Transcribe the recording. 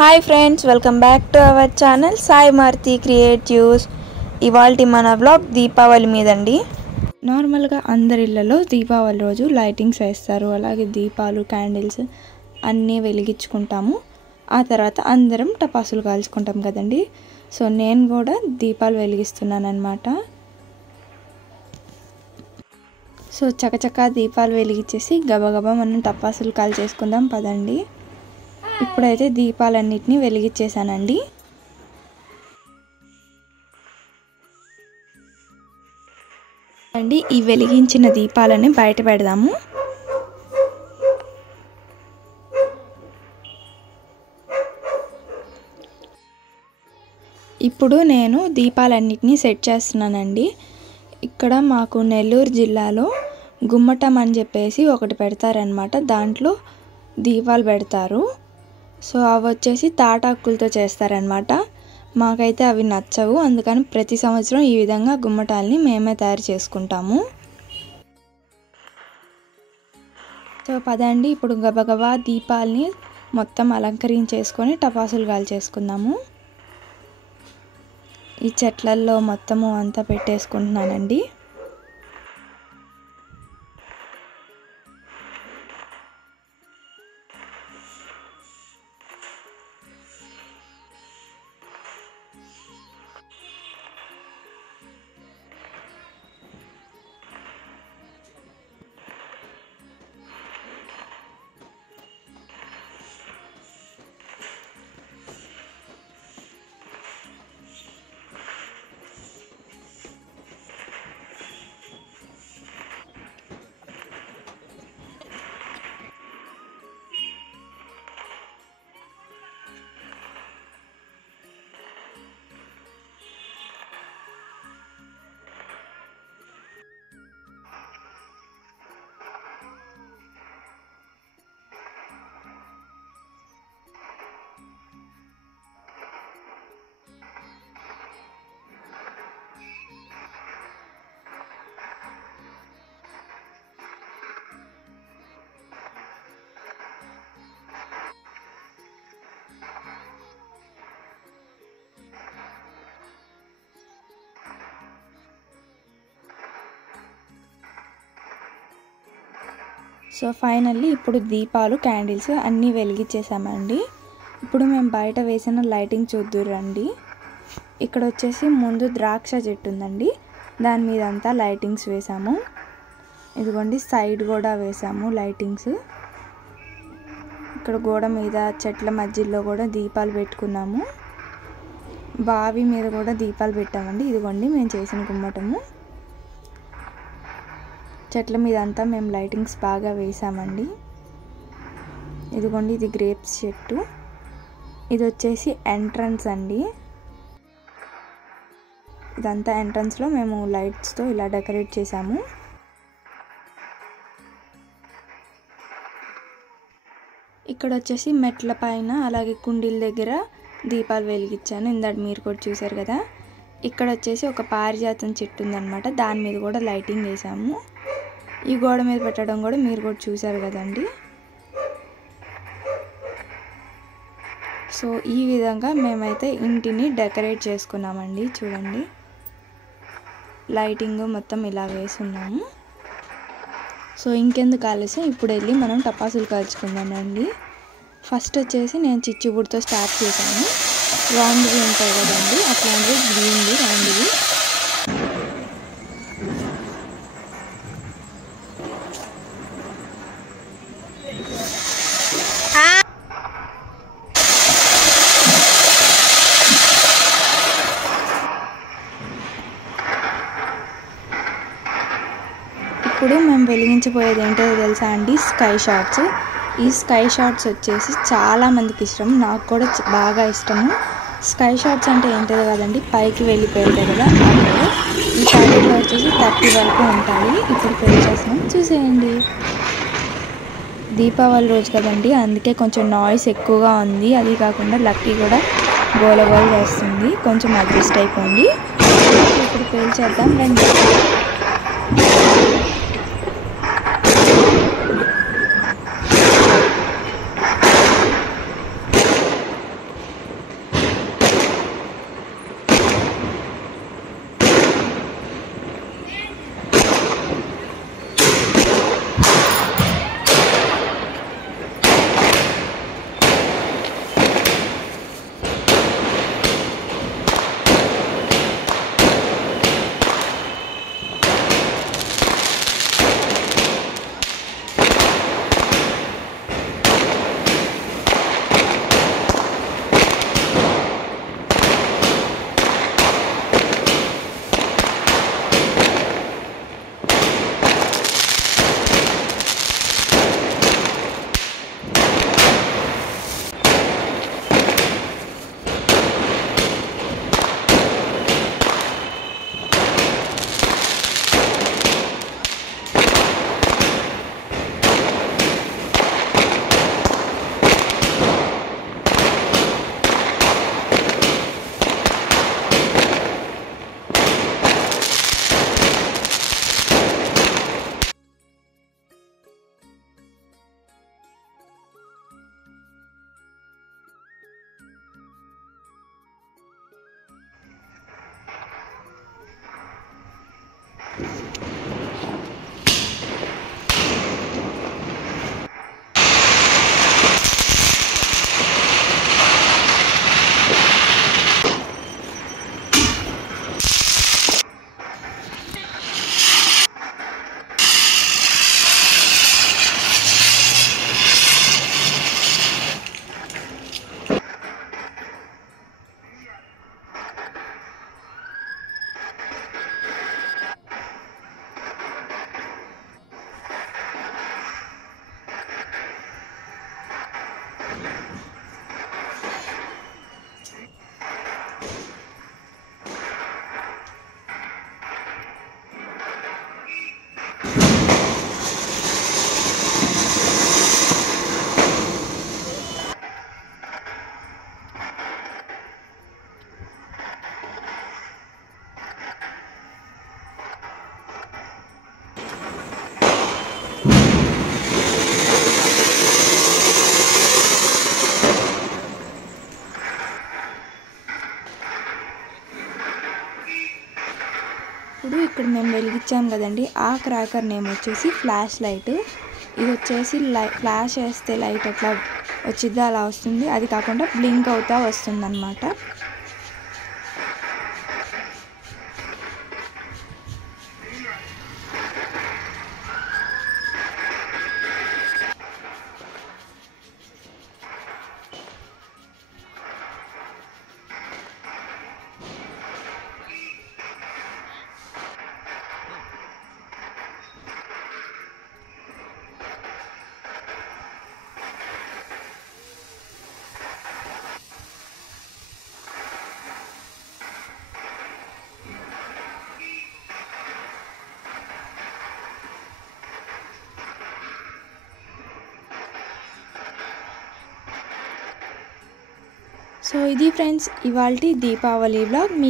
Hi friends, welcome back to our channel Sai Maruthi creatives. ఇవాల్టి మన vlog Deepavali మీదండి. నార్మల్గా అందరి ఇళ్లలో దీపావళి రోజు లైటింగ్స్ వేస్తారు. అలాగే దీపాలు, క్యాండిల్స్ అన్నీ వెలిగించుకుంటాము. ఆ తర్వాత అందరం టపాసులు కాల్చుకుంటాం కదండి. సో నేను కూడా దీపాలు వెలిగిస్తున్నాను అనమాట. సో చకచకా దీపాలు వెలిగించేసి గబగబా మనం టపాసులు కాల్చేసుకుందాం పదండి. ఇప్పుడైతే దీపాలన్నిటినీ వెలిగించేసానండి. ఈ వెలిగించిన దీపాలని బయట పెడదాము. ఇప్పుడు నేను దీపాలన్నిటినీ సెట్ చేస్తున్నానండి. ఇక్కడ మాకు నెల్లూరు జిల్లాలో గుమ్మటం అని చెప్పేసి ఒకటి పెడతారనమాట. దాంట్లో దీపాలు పెడతారు. సో అవి వచ్చేసి తాటాకులతో చేస్తారనమాట. మాకైతే అవి నచ్చవు, అందుకని ప్రతి సంవత్సరం ఈ విధంగా గుమ్మటాలని మేమే తయారు చేసుకుంటాము. సో పదండి, ఇప్పుడు గబగబా దీపాలని మొత్తం అలంకరించేసుకొని టపాసులు కాల్చేసుకుందాము. ఈ చెట్లల్లో మొత్తము అంతా పెట్టేసుకుంటున్నానండి. సో ఫైనల్లీ ఇప్పుడు దీపాలు, క్యాండిల్స్ అన్నీ వెలిగించేసామండి. ఇప్పుడు మేము బయట వేసిన లైటింగ్ చూద్దురండి. ఇక్కడ వచ్చేసి ముందు ద్రాక్ష చెట్టు ఉందండి, దాని మీద అంతా లైటింగ్స్ వేసాము. ఇదిగోండి సైడ్ కూడా వేసాము లైటింగ్స్. ఇక్కడ గోడ మీద చెట్ల మధ్యలో కూడా దీపాలు పెట్టుకున్నాము. బావి మీద కూడా దీపాలు పెట్టామండి. ఇదిగోండి మేము చేసిన గుమ్మటము. చెట్ల మీద అంతా మేము లైటింగ్స్ బాగా వేసామండి. ఇదిగోండి ఇది గ్రేప్స్ చెట్టు. ఇది వచ్చేసి ఎంట్రన్స్ అండి. ఇదంతా ఎంట్రన్స్లో మేము లైట్స్తో ఇలా డెకరేట్ చేసాము. ఇక్కడ వచ్చేసి మెట్ల పైన అలాగే కుండీల దగ్గర దీపాలు వెలిగించాను. ఇందాక మీరు కూడా చూసారు కదా. ఇక్కడ వచ్చేసి ఒక పారిజాతం చెట్టు ఉందన్నమాట, దాని మీద కూడా లైటింగ్ వేసాము. ఈ గోడ మీద పెట్టడం కూడా మీరు కూడా చూసారు కదండి. సో ఈ విధంగా మేమైతే ఇంటిని డెకరేట్ చేసుకున్నామండి. చూడండి లైటింగ్ మొత్తం ఇలా వేసున్నాము. సో ఇంకెందుకు ఆలస్యం, ఇప్పుడు వెళ్ళి మనం టపాసులు కాల్చుకుందామండి. ఫస్ట్ వచ్చేసి నేను చిచ్చుబుడితో స్టార్ట్ చేశాను. రౌండ్వి ఉంటాయి కదండి, అట్లాంటివి గ్రీన్వి రౌండ్వి. ఇప్పుడు మేము వెలిగించబోయేది ఏంటో తెలుసా అండి, స్కై షాట్స్. ఈ స్కై షాట్స్ వచ్చేసి చాలామందికి ఇష్టం, నాకు కూడా బాగా ఇష్టము. స్కై షాట్స్ అంటే ఏంటో కదండి, పైకి వెళ్ళిపోయాయి కదా. అంటే ఈ ప్యాకెట్లో వచ్చేసి 30 వరకు ఉంటాయి. ఇప్పుడు పెళ్లి చేస్తున్నాం, చూసేయండి. దీపావళి రోజు కదండి, అందుకే కొంచెం నాయిస్ ఎక్కువగా ఉంది. అది కాకుండా లక్కీ కూడా గోల గోల వేస్తుంది, కొంచెం అడ్జస్ట్ అయిపోండి. ఇప్పుడు పెళ్లి చేద్దాం రండి. ఇప్పుడు ఇక్కడ మేము వెలిగించాం కదండి, ఆ క్రాకర్ నేమ్ వచ్చేసి ఫ్లాష్ లైట్. ఇది వచ్చేసి ఫ్లాష్ వేస్తే లైట్ ఎట్లా వచ్చిద్దో అలా వస్తుంది, అది కాకుండా బ్లింక్ అవుతా వస్తుంది అన్నమాట. సో ఇది ఫ్రెండ్స్ ఇవాల్టి దీపావళి వ్లాగ్.